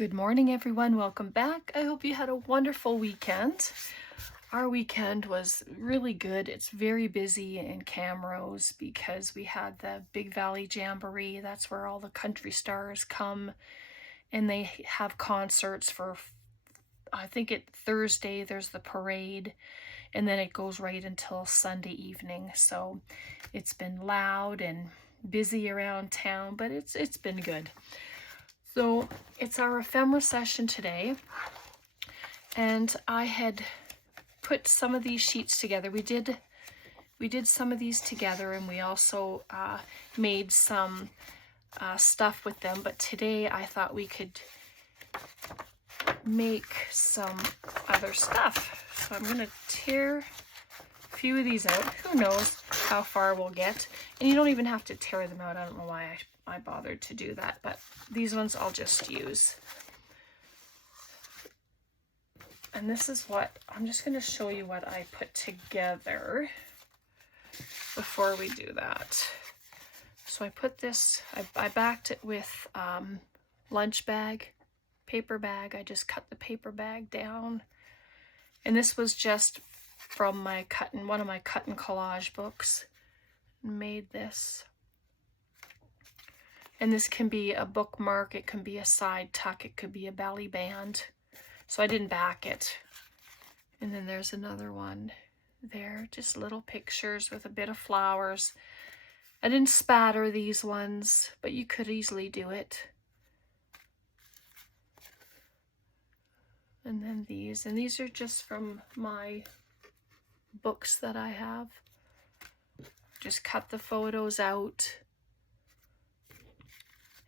Good morning, everyone. Welcome back. I hope you had a wonderful weekend. Our weekend was really good. It's very busy in Camrose because we had the Big Valley Jamboree. That's where all the country stars come, and they have concerts for, I think Thursday there's the parade, and then it goes right until Sunday evening. So it's been loud and busy around town, but it's been good. So it's our ephemera session today, and I had put some of these sheets together. We did some of these together, and we also made some stuff with them, but today I thought we could make some other stuff. So I'm going to tear a few of these out. Who knows how far we'll get, and you don't even have to tear them out. I don't know why I bothered to do that, but these ones I'll just use. And this is what, I'm just going to show you what I put together before we do that. So I put this, I backed it with lunch bag, paper bag. I just cut the paper bag down. And this was just from my one of my cut and collage books. Made this. And this can be a bookmark, it can be a side tuck, it could be a belly band. So I didn't back it. And then there's another one there, just little pictures with a bit of flowers. I didn't spatter these ones, but you could easily do it. And then these, and these are just from my books that I have. Just cut the photos out.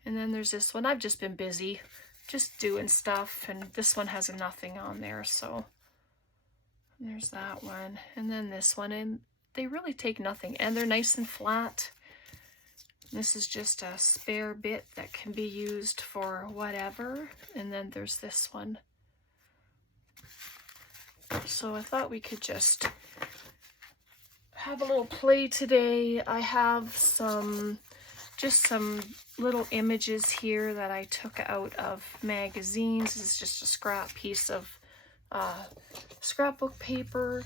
And then there's this one. I've just been busy just doing stuff, and this one has nothing on there, so there's that one. And then this one, and they really take nothing, and they're nice and flat. This is just a spare bit that can be used for whatever. And then there's this one. So I thought we could just have a little play today. I have just some little images here that I took out of magazines. This is just a scrap piece of scrapbook paper.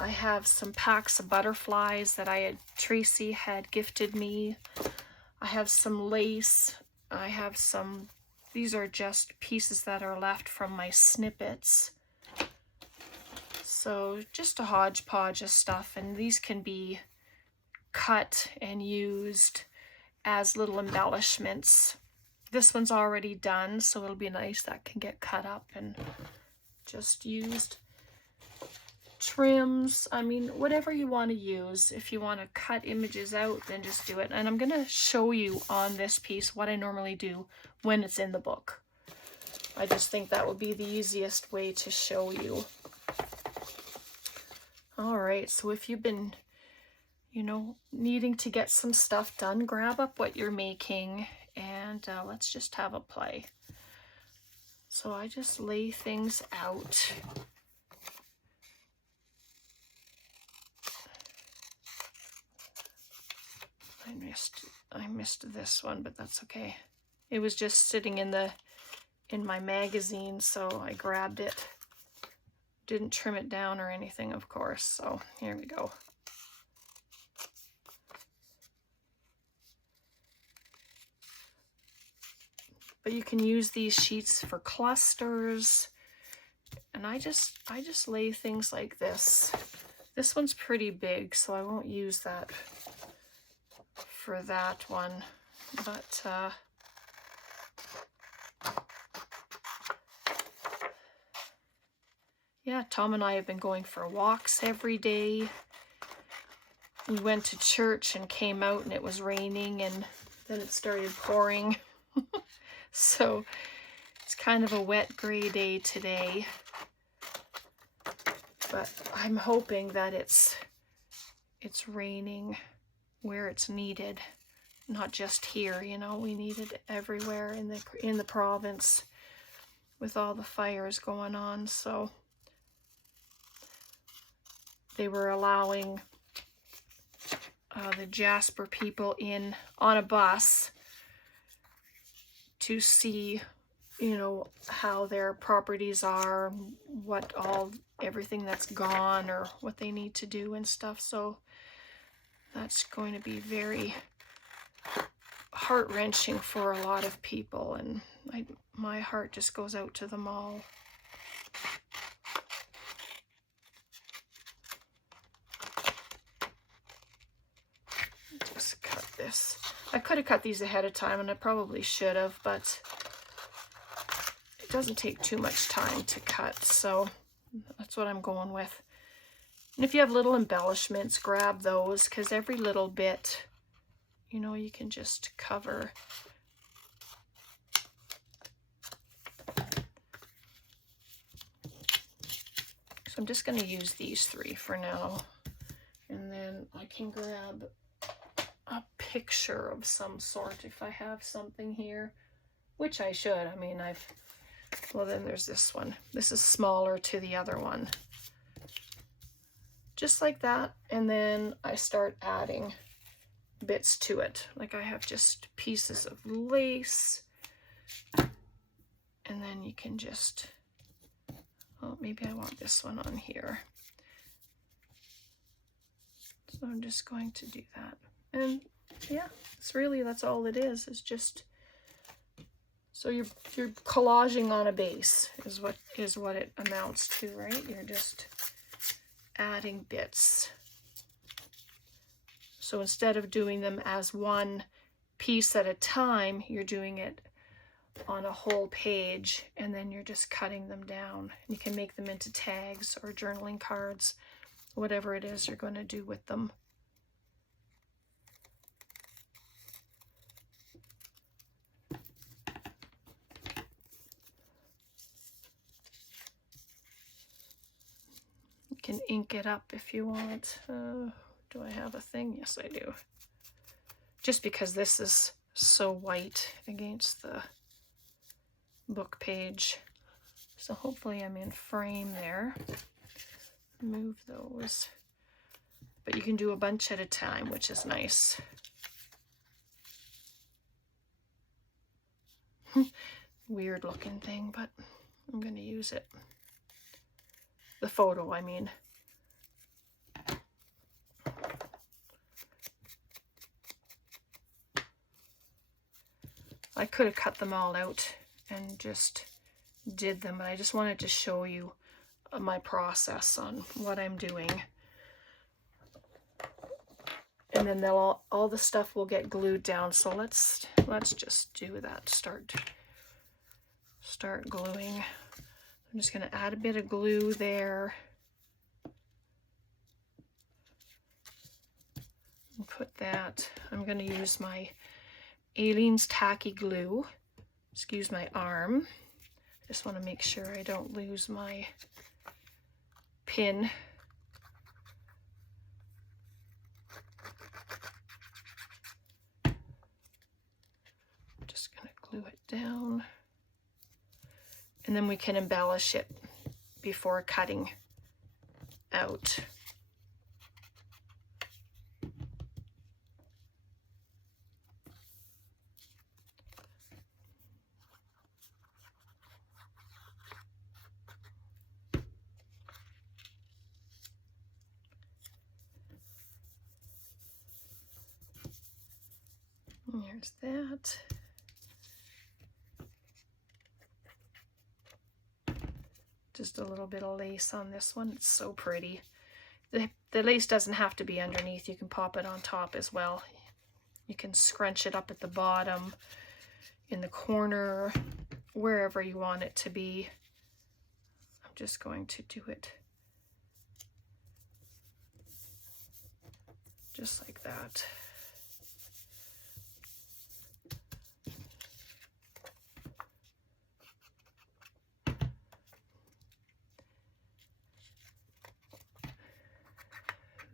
I have some packs of butterflies that Tracy had gifted me. I have some lace. I have these are just pieces that are left from my snippets. So just a hodgepodge of stuff, and these can be cut and used as little embellishments. This one's already done, so it'll be nice. That can get cut up and just used. Trims, I mean, whatever you want to use. If you want to cut images out, then just do it. And I'm going to show you on this piece what I normally do when it's in the book. I just think that would be the easiest way to show you. All right, so if you've been needing to get some stuff done, grab up what you're making, and let's just have a play. So I just lay things out. I missed this one, but that's okay. It was just sitting in my magazine, so I grabbed it. Didn't trim it down or anything, of course. So here we go. But you can use these sheets for clusters, and I just lay things like this. This one's pretty big, so I won't use that for that one, but yeah, Tom and I have been going for walks every day. We went to church and came out, and it was raining, and then it started pouring. So it's kind of a wet gray day today, but I'm hoping that it's raining where it's needed, not just here. We need it everywhere in the province with all the fires going on. So they were allowing the Jasper people in on a bus to see you know, how their properties are, what everything that's gone or what they need to do and stuff. So that's going to be very heart-wrenching for a lot of people, and my heart just goes out to them all. Just cut this. I could have cut these ahead of time, and I probably should have, but it doesn't take too much time to cut, so that's what I'm going with. And if you have little embellishments, grab those, because every little bit, you know, you can just cover. So I'm just going to use these 3 for now, and then I can grab a picture of some sort if I have something here, which I should. I mean, well, then there's this one. This is smaller to the other one. Just like that, and then I start adding bits to it. Like I have just pieces of lace, and then you can just, oh, maybe I want this one on here. So I'm just going to do that. And yeah, that's all it is. It's just, so you're collaging on a base is what it amounts to, right? You're just adding bits. So instead of doing them as one piece at a time, you're doing it on a whole page, and then you're just cutting them down. You can make them into tags or journaling cards, whatever it is you're going to do with them. You can ink it up if you want. Do I have a thing? Yes, I do. Just because this is so white against the book page. So hopefully I'm in frame there. Move those. But you can do a bunch at a time, which is nice. Weird looking thing, but I'm going to use it. The photo, I mean. I could have cut them all out and just did them, but I just wanted to show you my process on what I'm doing. And then all the stuff will get glued down. So let's just do that. Start gluing. I'm just going to add a bit of glue there. And put that. I'm going to use my Aleene's Tacky Glue. Excuse my arm. Just want to make sure I don't lose my pin. Just going to glue it down. And then we can embellish it before cutting out. There's that. Just a little bit of lace on this one. It's so pretty. The lace doesn't have to be underneath. You can pop it on top as well. You can scrunch it up at the bottom, in the corner, wherever you want it to be. I'm just going to do it just like that.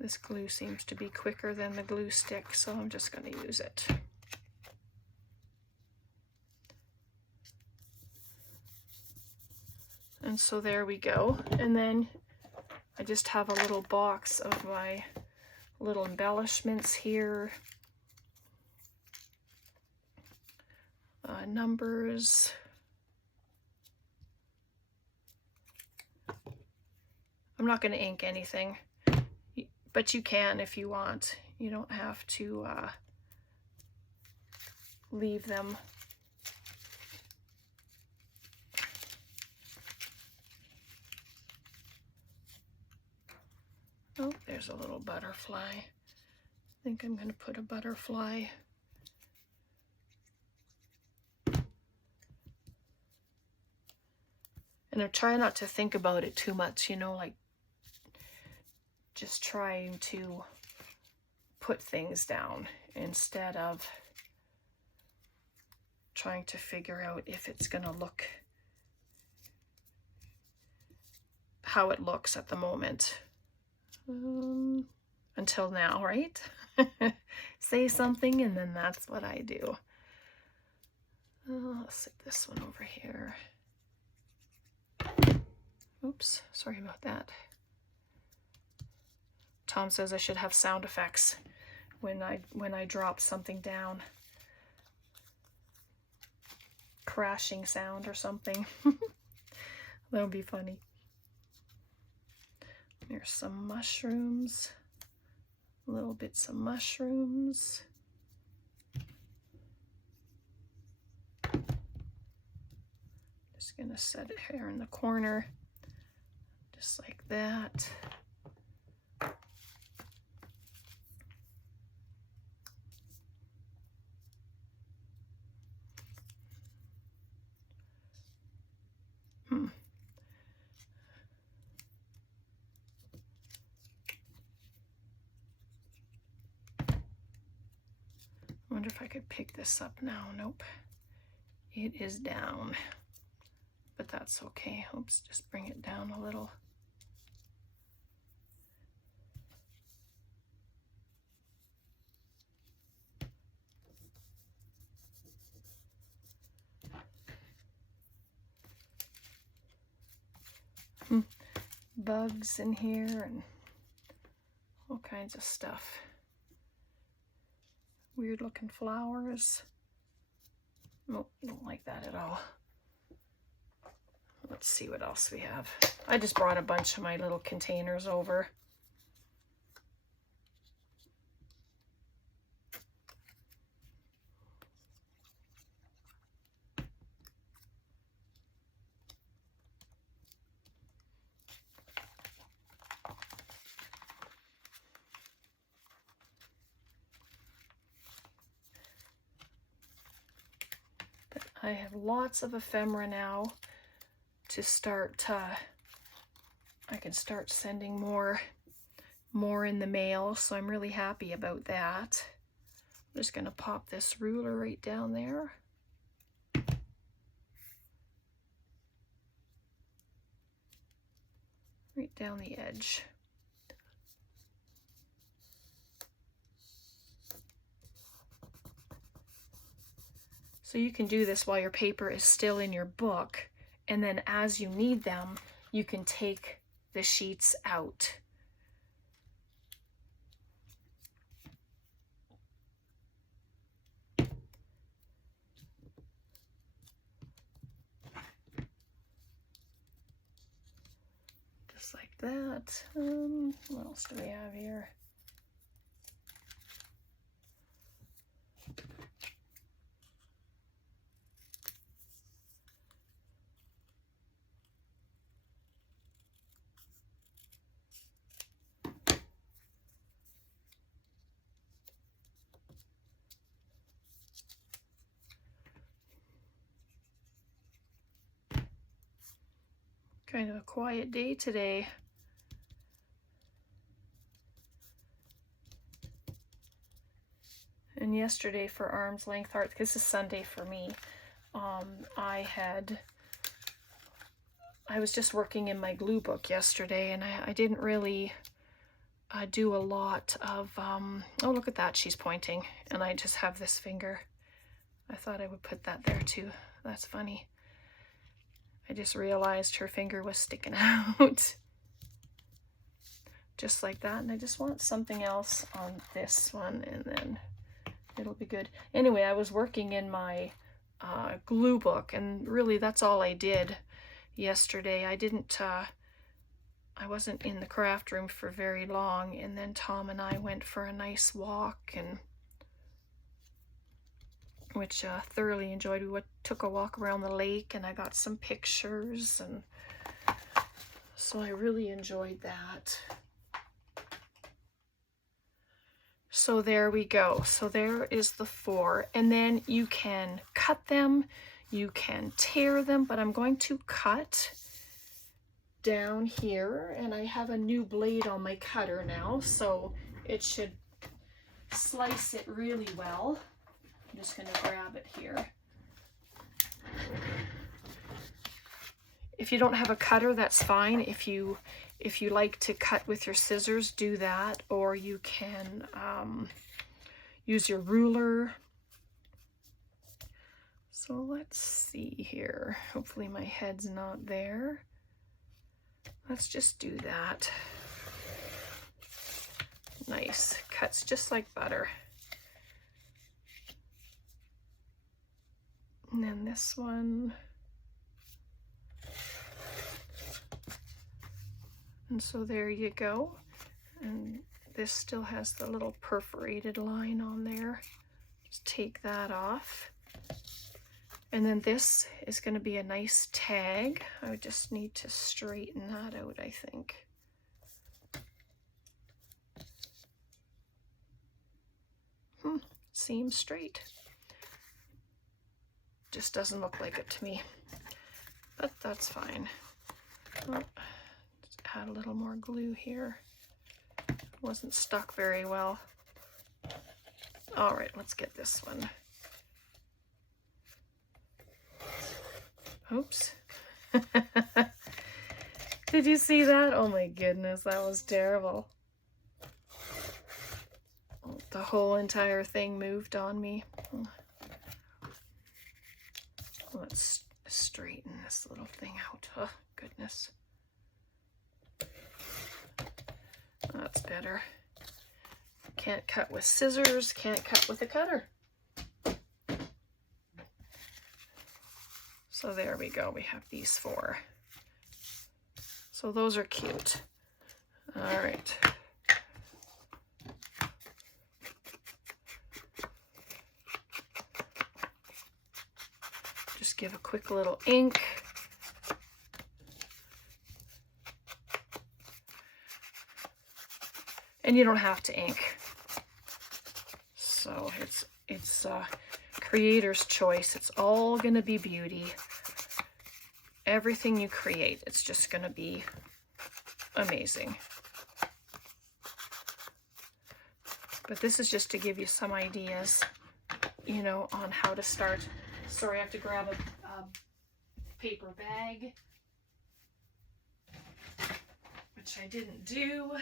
This glue seems to be quicker than the glue stick, so I'm just going to use it. And so there we go. And then I just have a little box of my little embellishments here. Numbers. I'm not going to ink anything, but you can if you want. You don't have to leave them. Oh, there's a little butterfly. I think I'm going to put a butterfly. And I'm trying not to think about it too much, you know, like just trying to put things down instead of trying to figure out if it's going to look how it looks at the moment. Until now, right? Say something and then that's what I do. Let's stick this one over here. Oops, sorry about that. Tom says I should have sound effects when I drop something down. Crashing sound or something. That would be funny. Here's some mushrooms. Little bits of mushrooms. Just gonna set it here in the corner, just like that. I wonder if I could pick this up now. Nope, it is down, but that's okay. Oops, just bring it down a little. Bugs in here and all kinds of stuff. Weird looking flowers. Nope, don't like that at all. Let's see what else we have. I just brought a bunch of my little containers over. I have lots of ephemera now to start, I can start sending more in the mail, so I'm really happy about that. I'm just going to pop this ruler right down there. Right down the edge. So you can do this while your paper is still in your book, and then as you need them, you can take the sheets out. Just like that. What else do we have here? Kind of a quiet day today. And yesterday for Arm's Length Art, this is Sunday for me, I was just working in my glue book yesterday, and I didn't really do a lot of, oh, look at that, she's pointing, and I just have this finger. I thought I would put that there too. That's funny. I just realized her finger was sticking out. Just like that, and I just want something else on this one, and then it'll be good. Anyway, I was working in my glue book, and really that's all I did yesterday. I didn't I wasn't in the craft room for very long, and then Tom and I went for a nice walk, and which thoroughly enjoyed. We took a walk around the lake, and I got some pictures, and so I really enjoyed that. So there we go. So there is the 4, and then you can cut them, you can tear them, but I'm going to cut down here, and I have a new blade on my cutter now, so it should slice it really well. I'm just going to grab it here. If you don't have a cutter, that's fine. If you like to cut with your scissors, do that, or you can use your ruler. So let's see here. Hopefully my head's not there. Let's just do that. Nice. Cuts just like butter. And then this one. And so there you go. And this still has the little perforated line on there. Just take that off. And then this is going to be a nice tag. I would just need to straighten that out, I think. Seems straight. Just doesn't look like it to me, but that's fine. Oh, just add a little more glue here. Wasn't stuck very well. All right, let's get this one. Oops. Did you see that? Oh my goodness, that was terrible. The whole entire thing moved on me. Let's straighten this little thing out. Oh, goodness. That's better. Can't cut with scissors, can't cut with a cutter. So there we go, we have these 4. So those are cute. All right. Just give a quick little ink. And you don't have to ink. So it's creator's choice. It's all gonna be beauty. Everything you create, it's just gonna be amazing. But this is just to give you some ideas, you know, on how to start. Sorry, I have to grab a paper bag, which I didn't do.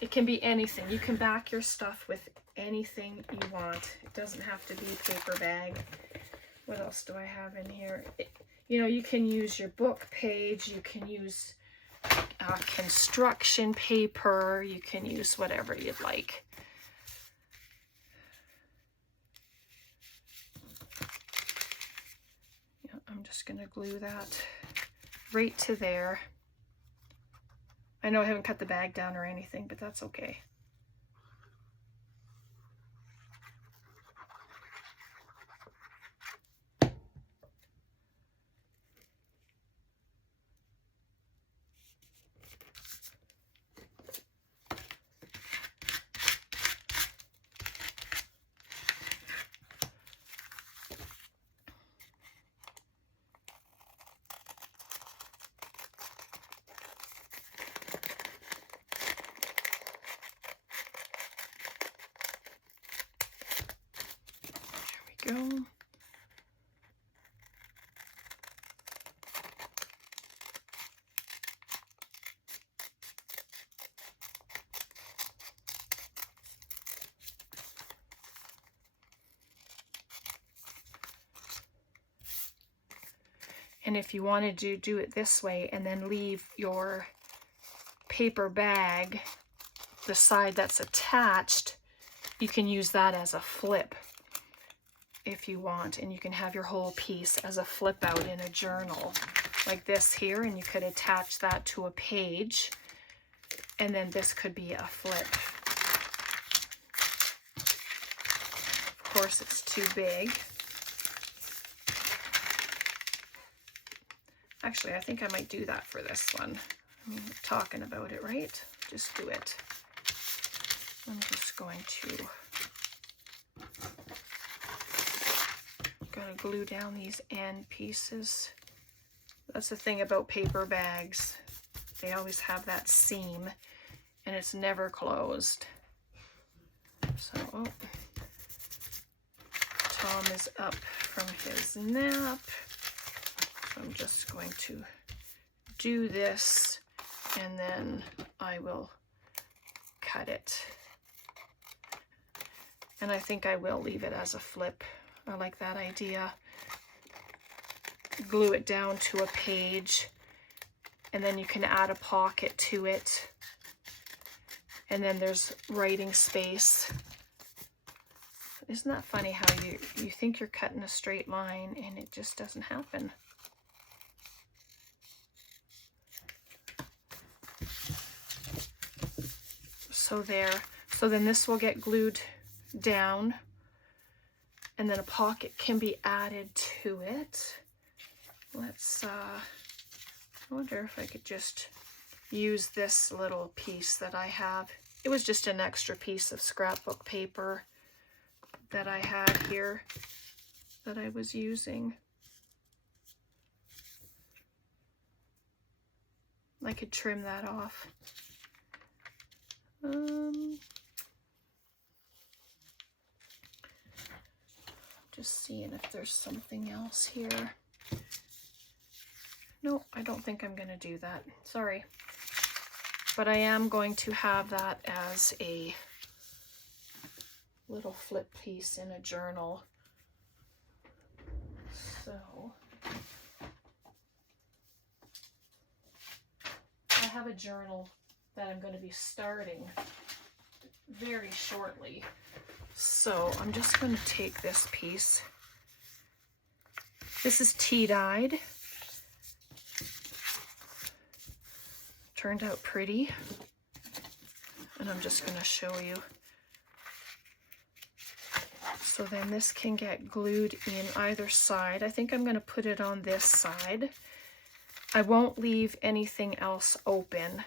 It can be anything. You can back your stuff with anything you want. It doesn't have to be paper bag. What else do I have in here? You know, you can use your book page. You can use construction paper. You can use whatever you'd like. Yeah, I'm just going to glue that right to there. I know I haven't cut the bag down or anything, but that's okay. Go. And if you wanted to do it this way and then leave your paper bag, the side that's attached, you can use that as a flip if you want, and you can have your whole piece as a flip out in a journal. like this here, and you could attach that to a page, and then this could be a flip. Of course, it's too big. Actually, I think I might do that for this one. I'm talking about it, right? Just do it. I'm just going to gotta glue down these end pieces. That's the thing about paper bags. They always have that seam and it's never closed. So, oh, Tom is up from his nap. So I'm just going to do this and then I will cut it. And I think I will leave it as a flip. I like that idea. Glue it down to a page, and then you can add a pocket to it. And then there's writing space. Isn't that funny how you think you're cutting a straight line and it just doesn't happen? So there. So then this will get glued down, and then a pocket can be added to it. Let's I wonder if I could just use this little piece that I have. It was just an extra piece of scrapbook paper that I had here that I was using. I could trim that off. Just seeing if there's something else here. No, I don't think I'm going to do that. Sorry. But I am going to have that as a little flip piece in a journal. So I have a journal that I'm going to be starting very shortly. So I'm just going to take this piece. This is tea-dyed. Turned out pretty. And I'm just going to show you. So then this can get glued in either side. I think I'm going to put it on this side. I won't leave anything else open,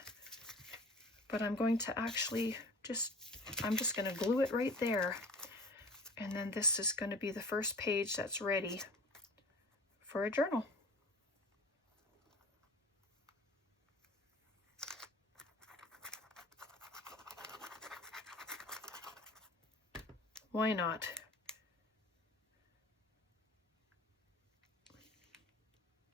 but I'm going to actually I'm just going to glue it right there. And then this is going to be the first page that's ready for a journal. Why not?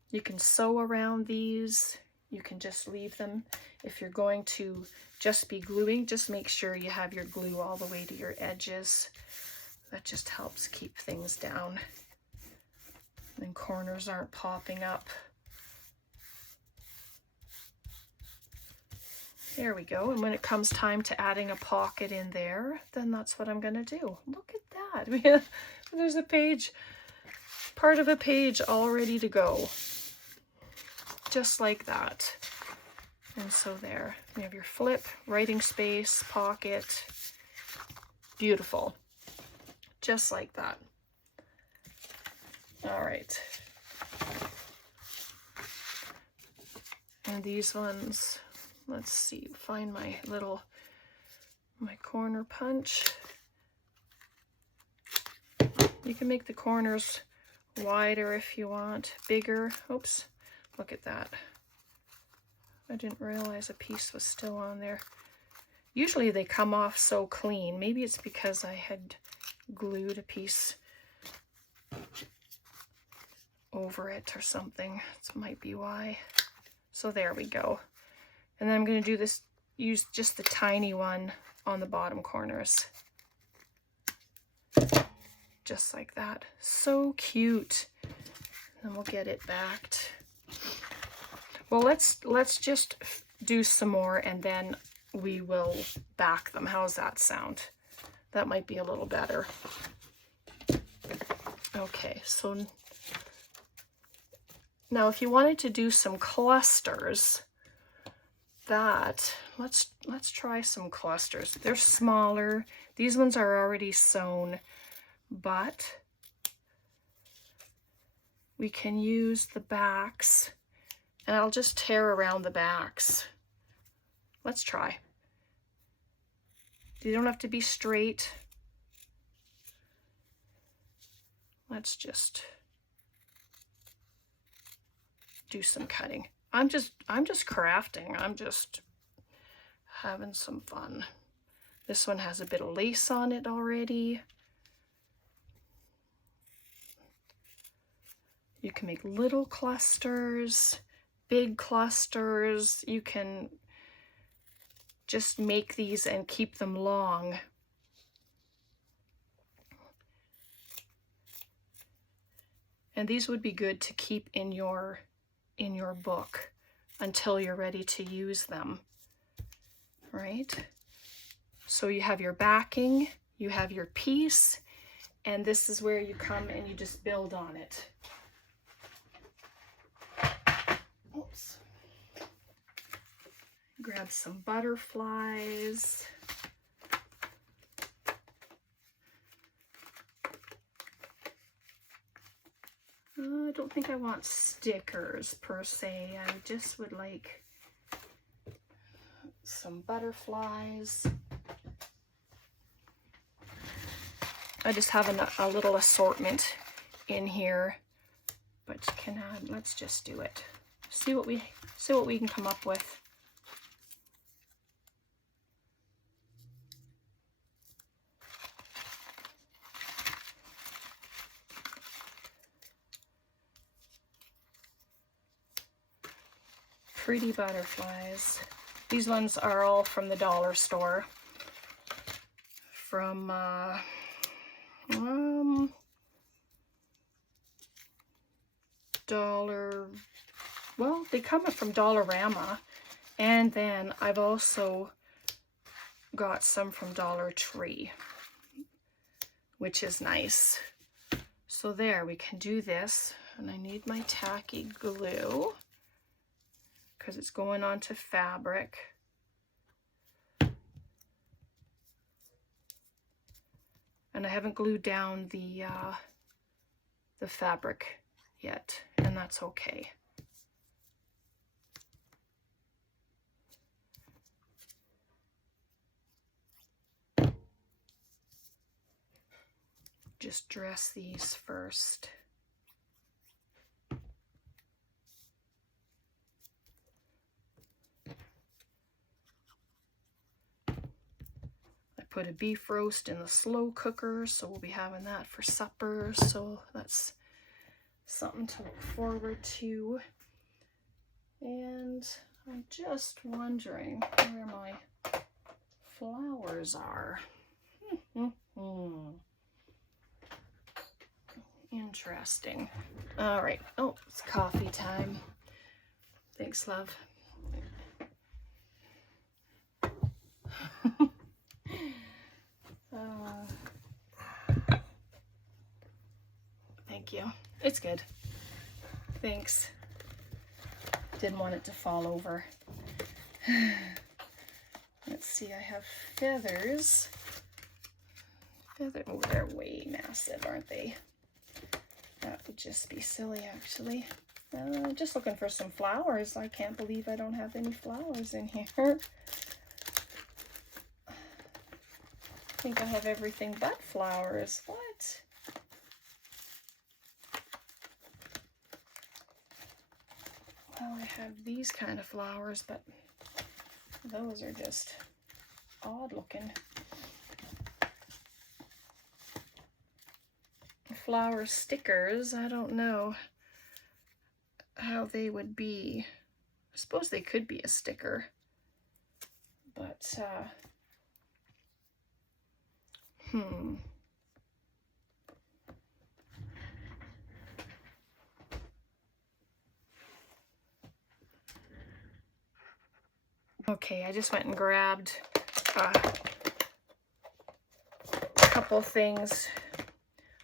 You can sew around these. You can just leave them. If you're going to just be gluing, just make sure you have your glue all the way to your edges. That just helps keep things down. And corners aren't popping up. There we go. And when it comes time to adding a pocket in there, then that's what I'm going to do. Look at that. There's a page, part of a page all ready to go. Just like that. And so there, you have your flip, writing space, pocket. Beautiful. Just like that. All right. And these ones, let's see, find my corner punch. You can make the corners wider if you want, bigger. Oops, look at that. I didn't realize a piece was still on there. Usually they come off so clean. Maybe it's because I had glued a piece over it or something. That might be why. So there we go. And then I'm going to do this, use just the tiny one on the bottom corners. Just like that. So cute. And we'll get it backed. Well, let's just do some more and then we will back them. How's that sound? That might be a little better. Now, if you wanted to do some clusters, let's try some clusters. They're smaller. These ones are already sewn, but we can use the backs, and I'll just tear around the backs. Let's try. They don't have to be straight. Let's just do some cutting. I'm just crafting. I'm just having some fun. This one has a bit of lace on it already. You can make little clusters, big clusters. You can just make these and keep them long. And these would be good to keep in your book until you're ready to use them, right? So you have your backing, you have your piece, and this is where you come and you just build on it. Oops. Grab some butterflies. I don't think I want stickers per se. I just would like some butterflies. I just have a little assortment in here, but you can add, let's just do it. See what we can come up with. Pretty butterflies. These ones are all from the dollar store. From well, they come from Dollarama, and then I've also got some from Dollar Tree, which is nice. So there, we can do this, and I need my tacky glue because it's going onto fabric. And I haven't glued down the fabric yet, and that's okay. Just dress these first. Put a beef roast in the slow cooker, so we'll be having that for supper. So that's something to look forward to. And I'm just wondering where my flowers are. Interesting. All right. Oh, it's coffee time. Thanks, love. Thank you. It's good. Thanks. Didn't want it to fall over. Let's see, I have feathers. Oh, they're way massive, aren't they? That would just be silly, actually. Just looking for some flowers. I can't believe I don't have any flowers in here. I think I have everything but flowers. What? Well, I have these kind of flowers, but those are just odd looking. Flower stickers, I don't know how they would be. I suppose they could be a sticker, but Okay, I just went and grabbed a couple things.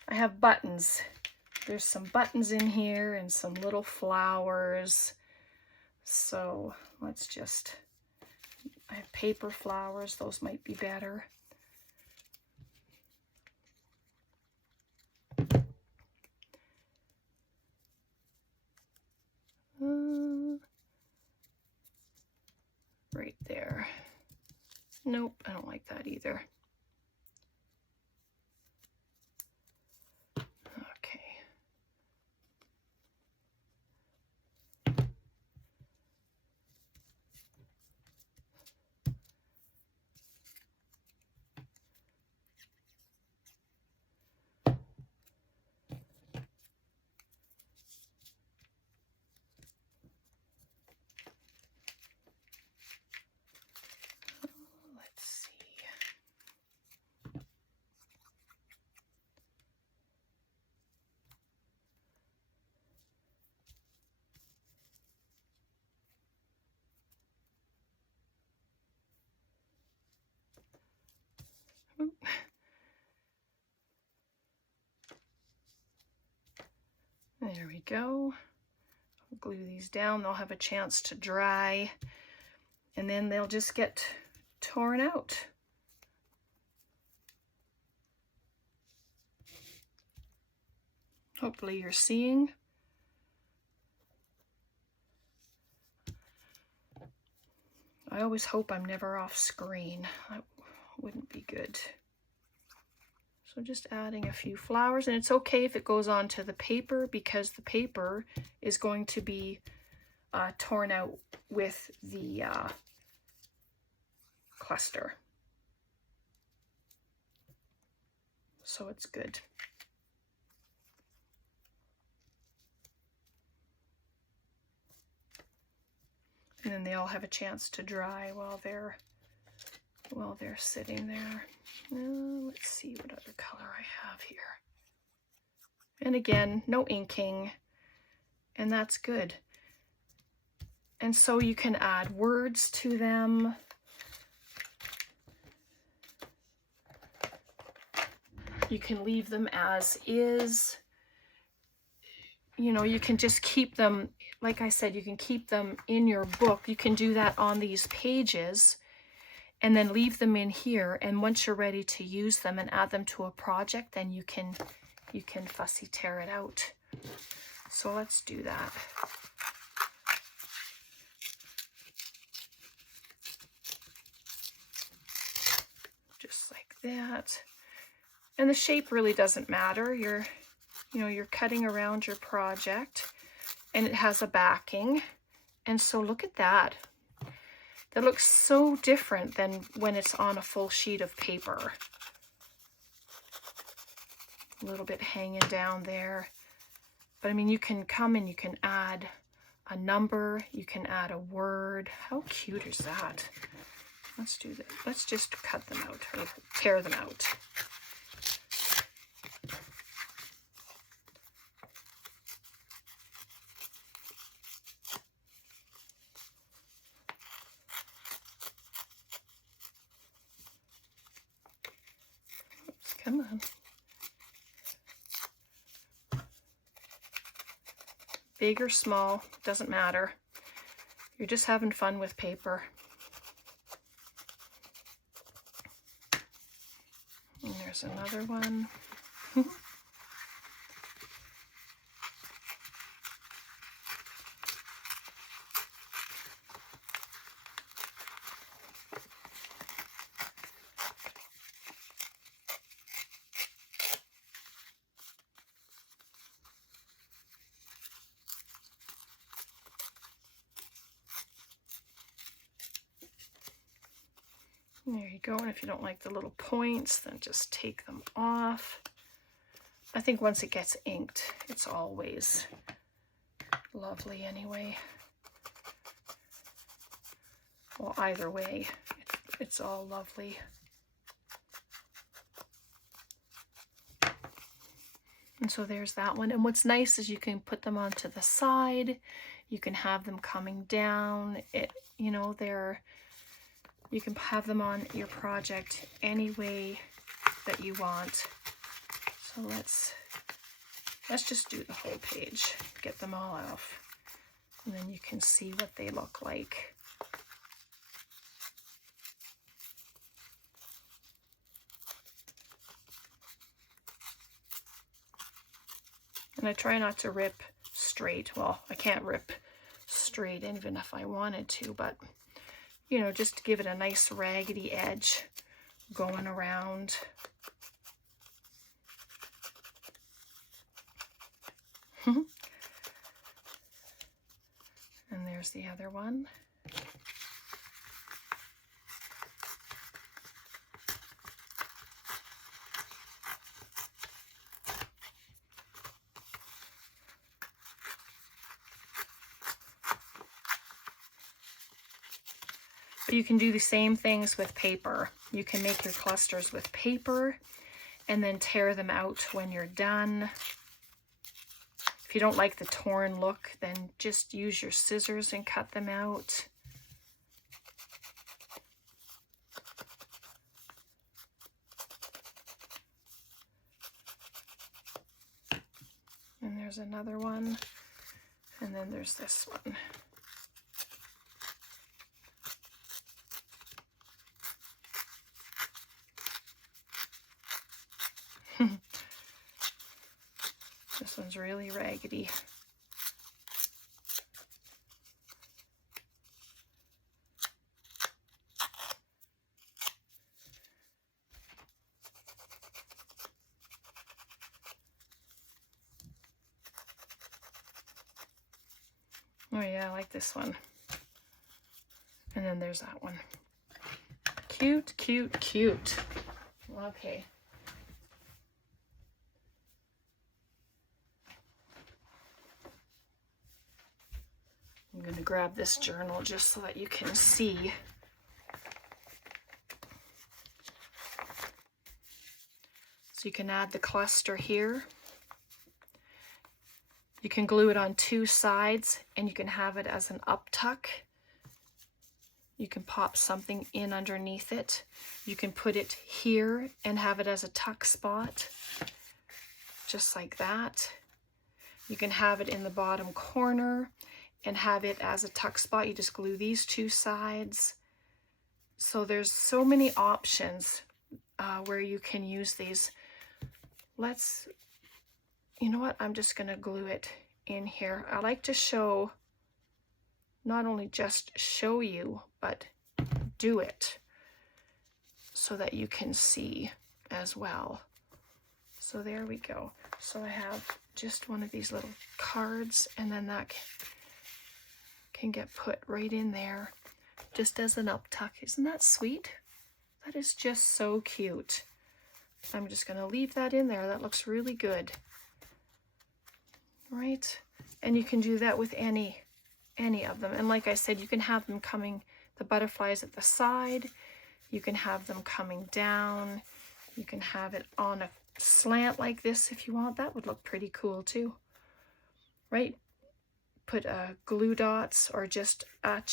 I have buttons There's some buttons in here and some little flowers. So let's just, I have paper flowers, those might be better. Right there. Nope, I don't like that either. Okay. Let's see. Oop. There we go. I'll glue these down. They'll have a chance to dry, and then they'll just get torn out. Hopefully you're seeing. I always hope I'm never off screen. That wouldn't be good. So just adding a few flowers, and it's okay if it goes onto the paper because the paper is going to be torn out with the cluster. So it's good. And then they all have a chance to dry while they're sitting there. Let's see what other color I have here. And again, no inking, and that's good. And so you can add words to them. You can leave them as is. You know, you can just keep them, like I said, you can keep them in your book. You can do that on these pages and then leave them in here. And once you're ready to use them and add them to a project, then you can fussy tear it out. So let's do that. Just like that. And the shape really doesn't matter. You're cutting around your project, and it has a backing. And so look at that. That looks so different than when it's on a full sheet of paper. A little bit hanging down there. But I mean, you can come and you can add a number, you can add a word. How cute is that? Let's do that. Let's just cut them out or tear them out. Come on. Big or small, doesn't matter. You're just having fun with paper. And there's another one. There you go, and if you don't like the little points, then just take them off. I think once it gets inked, it's always lovely anyway. Well, either way, it's all lovely. And so there's that one. And what's nice is you can put them onto the side. You can have them coming down. You can have them on your project any way that you want. So let's let's just do the whole page, get them all off, and then you can see what they look like. And I try not to rip straight. Well, I can't rip straight even if I wanted to, but you know, just to give it a nice raggedy edge going around. And there's the other one. But you can do the same things with paper. You can make your clusters with paper and then tear them out when you're done. If you don't like the torn look, then just use your scissors and cut them out. And there's another one. And then there's this one. This one's really raggedy. Oh yeah, I like this one. And then there's that one. Cute, cute, cute. Okay. I'm going to grab this journal just so that you can see. So you can add the cluster here. You can glue it on two sides and you can have it as an up tuck. You can pop something in underneath it. You can put it here and have it as a tuck spot, just like that. You can have it in the bottom corner and have it as a tuck spot. You just glue these two sides. So there's so many options where you can use these. You know what? I'm just going to glue it in here. I like to show, not only just show you, but do it so that you can see as well. So there we go. So I have just one of these little cards, and then that can get put right in there just as an up tuck. Isn't that sweet? That is just so cute. I'm just going to leave that in there. That looks really good. Right? And you can do that with any of them. And like I said, you can have them coming, the butterflies at the side. You can have them coming down. You can have it on a slant like this if you want. That would look pretty cool too. Right? Put glue dots or just add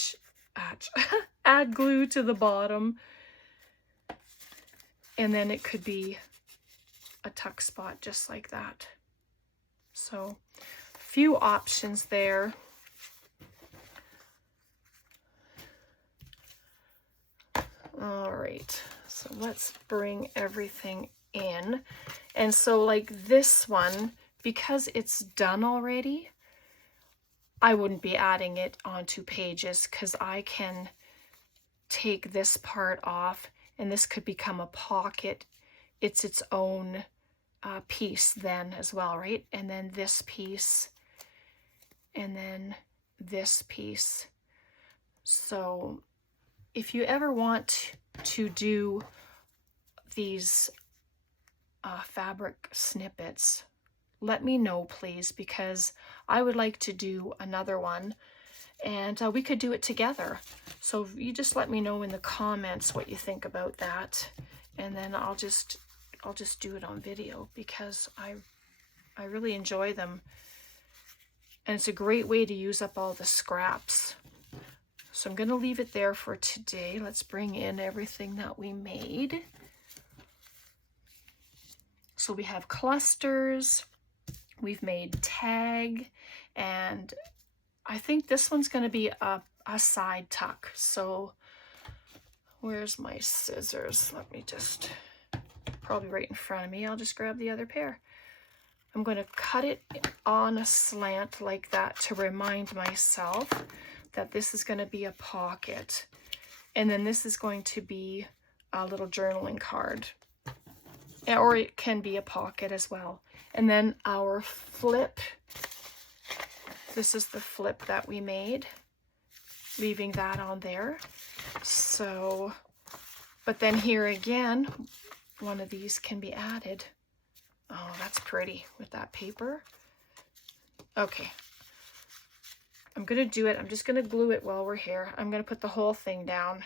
glue to the bottom. And then it could be a tuck spot just like that. So a few options there. All right, so let's bring everything in. And so like this one, because it's done already, I wouldn't be adding it onto pages because I can take this part off and this could become a pocket. It's its own piece then as well, right? And then this piece, and then this piece. So if you ever want to do these fabric snippets, let me know please, because I would like to do another one, and we could do it together. So you just let me know in the comments what you think about that, and then I'll just do it on video because I really enjoy them, and it's a great way to use up all the scraps. So I'm going to leave it there for today. Let's bring in everything that we made. So we have clusters, We've made tag, and I think this one's going to be a side tuck. So where's my scissors? Let me just, probably right in front of me. I'll just grab the other pair. I'm going to cut it on a slant like that to remind myself that this is going to be a pocket. And then this is going to be a little journaling card. Or it can be a pocket as well. And then our flip, this is the flip that we made, leaving that on there. So, but then here again, one of these can be added. Oh, that's pretty with that paper. Okay. I'm going to do it. I'm just going to glue it while we're here. I'm going to put the whole thing down,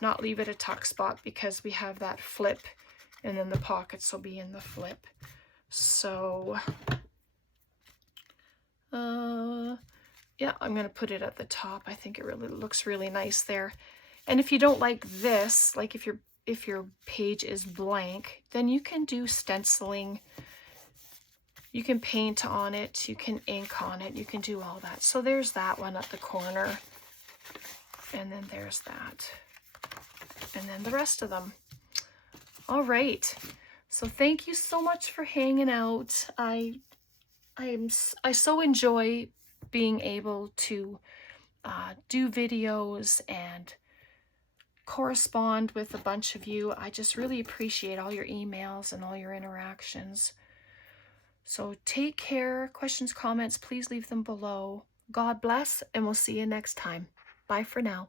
not leave it a tuck spot because we have that flip, and then the pockets will be in the flip. So, yeah, I'm going to put it at the top. I think it really looks really nice there. And if you don't like this, like if your page is blank, then you can do stenciling. You can paint on it, you can ink on it, you can do all that. So there's that one at the corner. And then there's that. And then the rest of them. All right. So thank you so much for hanging out. I so enjoy being able to do videos and correspond with a bunch of you. I just really appreciate all your emails and all your interactions. So take care. Questions, comments, please leave them below. God bless, and we'll see you next time. Bye for now.